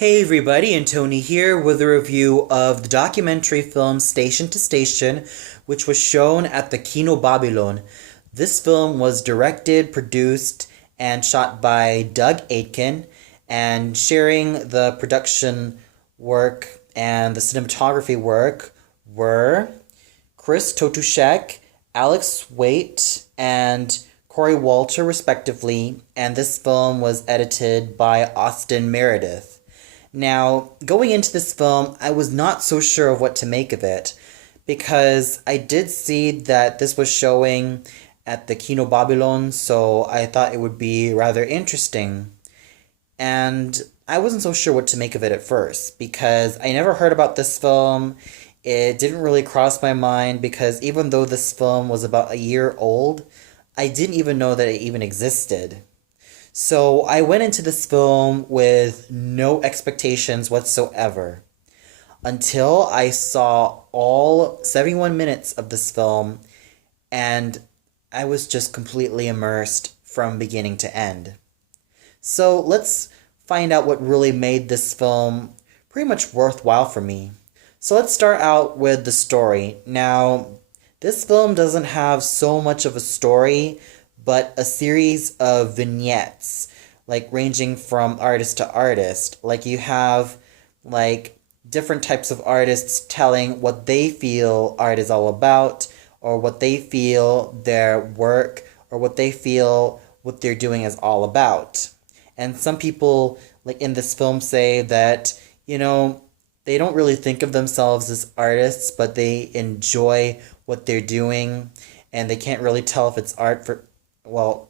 Hey everybody, and Tony here with a review of the documentary film Station to Station, which was shown at the Kino Babylon. This film was directed, produced, and shot by Doug Aitken, and sharing the production work and the cinematography work were Chris Totushek, Alex Waite, and Corey Walter, respectively, and this film was edited by Austin Meredith. Now, going into this film, I was not so sure of what to make of it because I did see that this was showing at the Kino Babylon, so I thought it would be rather interesting. And I wasn't so sure what to make of it at first because I never heard about this film. It didn't really cross my mind because even though this film was about a year old, I didn't even know that it even existed. So I went into this film with no expectations whatsoever until I saw all 71 minutes of this film, and I was just completely immersed from beginning to end. So let's find out what really made this film pretty much worthwhile for me. So let's start out with the story. Now, this film doesn't have so much of a story, but a series of vignettes, like ranging from artist to artist. Like you have like different types of artists telling what they feel art is all about, or what they feel their work, or what they feel what they're doing is all about. And some people, like in this film, say that, they don't really think of themselves as artists, but they enjoy what they're doing, and they can't really tell if it's art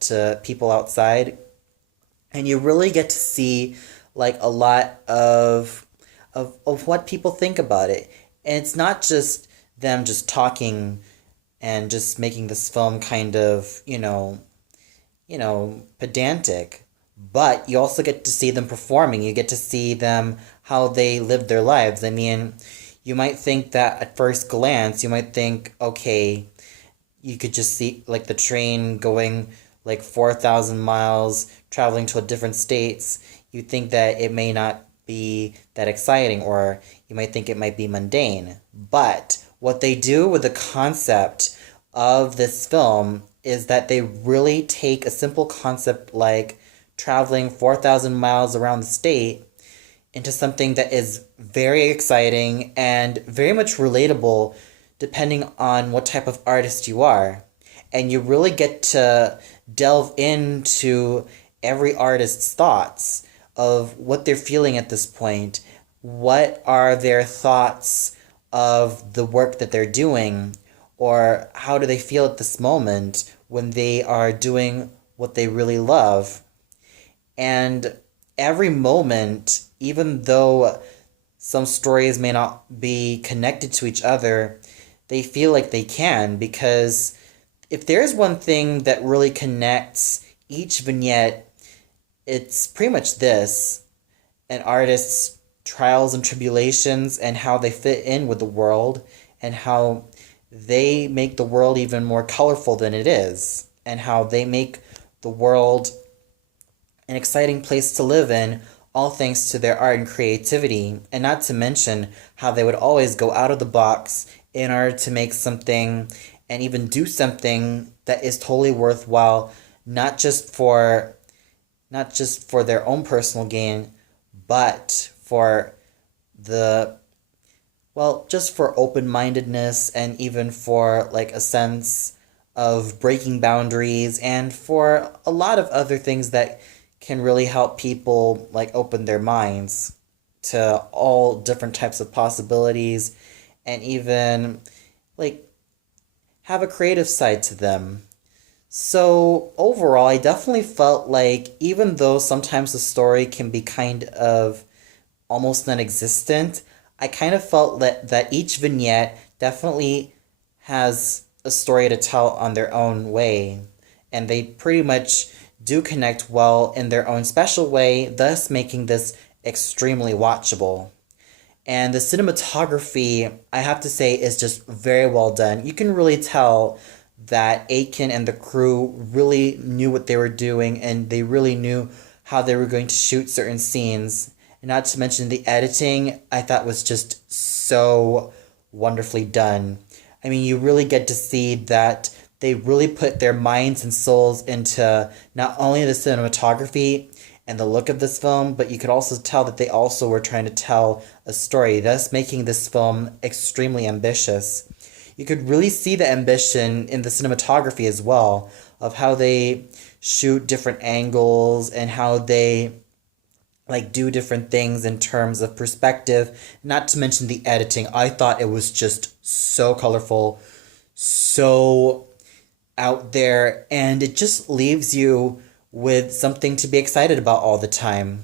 to people outside. And you really get to see like a lot of what people think about it. And it's not just them just talking and just making this film kind of, pedantic. But you also get to see them performing. You get to see them how they live their lives. I mean, you might think that at first glance, you might think, okay, you could just see like the train going like 4,000 miles traveling to a different states. You think that it may not be that exciting, or you might think it might be mundane. But what they do with the concept of this film is that they really take a simple concept like traveling 4,000 miles around the state into something that is very exciting and very much relatable depending on what type of artist you are. And you really get to delve into every artist's thoughts of what they're feeling at this point. What are their thoughts of the work that they're doing? Or how do they feel at this moment when they are doing what they really love? And every moment, even though some stories may not be connected to each other, they feel like they can, because if there's one thing that really connects each vignette, it's pretty much this: an artist's trials and tribulations and how they fit in with the world, and how they make the world even more colorful than it is, and how they make the world an exciting place to live in, all thanks to their art and creativity, and not to mention how they would always go out of the box in order to make something and even do something that is totally worthwhile, not just for their own personal gain, but for the just for open-mindedness, and even for like a sense of breaking boundaries, and for a lot of other things that can really help people like open their minds to all different types of possibilities, and even like have a creative side to them. So overall, I definitely felt like even though sometimes the story can be kind of almost non-existent, I kind of felt that each vignette definitely has a story to tell on their own way, and they pretty much do connect well in their own special way, thus making this extremely watchable. And the cinematography, I have to say, is just very well done. You can really tell that Aitken and the crew really knew what they were doing, and they really knew how they were going to shoot certain scenes. And not to mention the editing, I thought was just so wonderfully done. I mean, you really get to see that they really put their minds and souls into not only the cinematography and the look of this film, but you could also tell that they also were trying to tell a story, thus making this film extremely ambitious. You could really see the ambition in the cinematography as well, of how they shoot different angles and how they like do different things in terms of perspective, not to mention the editing. I thought it was just so colorful, so out there, and it just leaves you with something to be excited about all the time.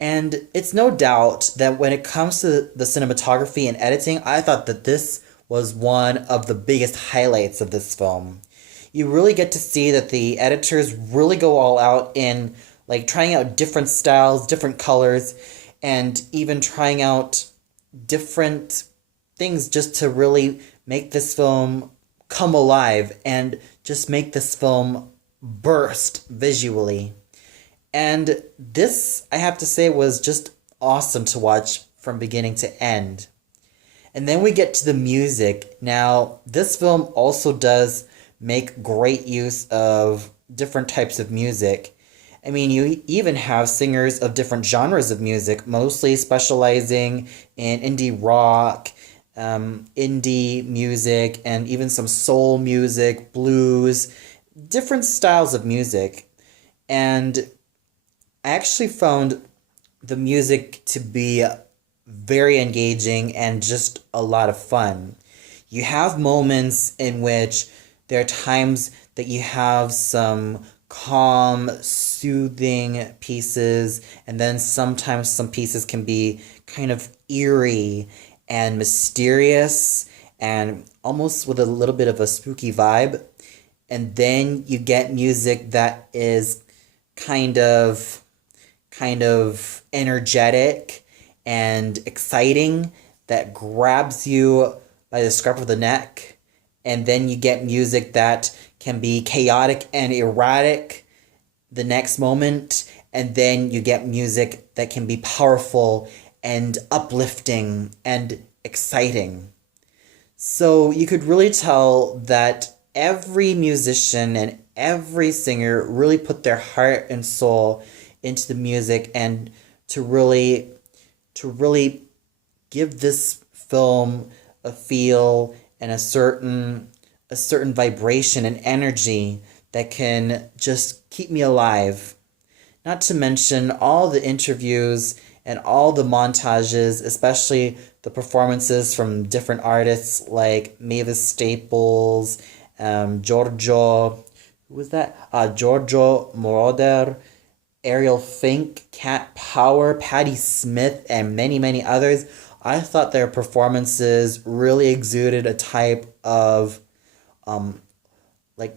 And it's no doubt that when it comes to the cinematography and editing, I thought that this was one of the biggest highlights of this film. You really get to see that the editors really go all out in like trying out different styles, different colors, and even trying out different things just to really make this film come alive and just make this film burst visually. And this, I have to say, was just awesome to watch from beginning to end. And then we get to the music. Now, this film also does make great use of different types of music. I mean, you even have singers of different genres of music, mostly specializing in indie rock, indie music, and even some soul music, blues, different styles of music. And I actually found the music to be very engaging and just a lot of fun. You have moments in which there are times that you have some calm, soothing pieces, and then sometimes some pieces can be kind of eerie and mysterious and almost with a little bit of a spooky vibe. And then you get music that is kind of energetic and exciting that grabs you by the scruff of the neck. And then you get music that can be chaotic and erratic the next moment. And then you get music that can be powerful and uplifting and exciting. So you could really tell that every musician and every singer really put their heart and soul into the music and to really give this film a feel and a certain vibration and energy that can just keep me alive. Not to mention all the interviews and all the montages, especially the performances from different artists like Mavis Staples, Giorgio, who was that? Giorgio Moroder, Ariel Fink, Cat Power, Patti Smith, and many, many others. I thought their performances really exuded a type of, like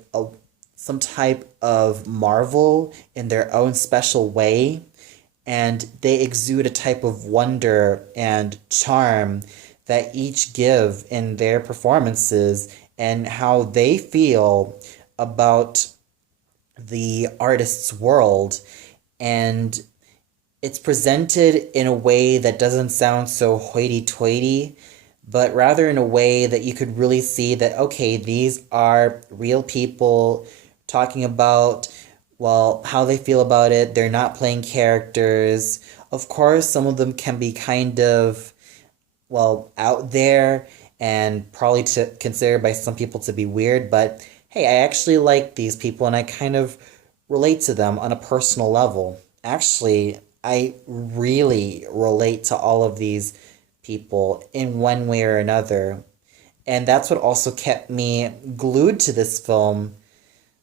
some type of marvel in their own special way, and they exude a type of wonder and charm that each give in their performances and how they feel about the artist's world. And it's presented in a way that doesn't sound so hoity-toity, but rather in a way that you could really see that, okay, these are real people talking about, well, how they feel about it. They're not playing characters. Of course, some of them can be kind of, well, out there and probably to considered by some people to be weird, but hey, I actually like these people and I kind of relate to them on a personal level. Actually, I really relate to all of these people in one way or another. And that's what also kept me glued to this film.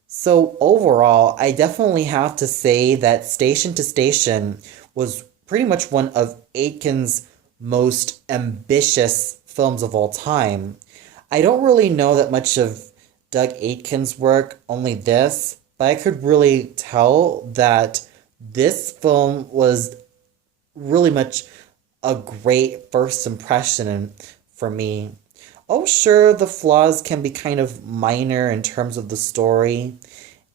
So overall, I definitely have to say that Station to Station was pretty much one of Aitken's most ambitious films of all time. I don't really know that much of Doug Aitken's work, only this, but I could really tell that this film was really much a great first impression for me. Oh, sure, the flaws can be kind of minor in terms of the story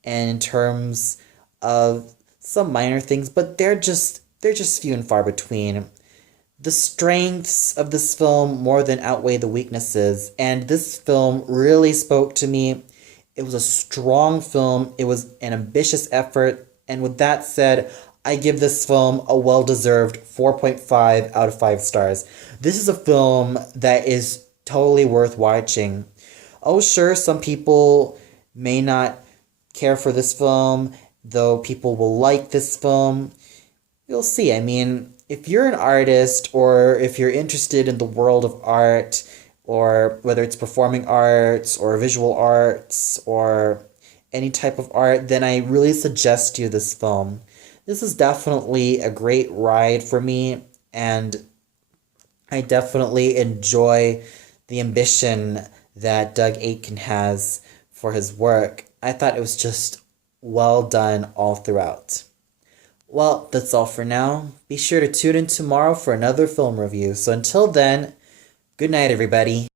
and in terms of some minor things, but they're just they're just few and far between. The strengths of this film more than outweigh the weaknesses, and this film really spoke to me. It was a strong film, it was an ambitious effort, and with that said, I give this film a well deserved 4.5 out of 5 stars. This is a film that is totally worth watching. Oh, sure, some people may not care for this film, though people will like this film. You'll see. I mean, if you're an artist or if you're interested in the world of art, or whether it's performing arts or visual arts or any type of art, then I really suggest you this film. This is definitely a great ride for me, and I definitely enjoy the ambition that Doug Aitken has for his work. I thought it was just well done all throughout. Well, that's all for now. Be sure to tune in tomorrow for another film review. So until then, good night, everybody.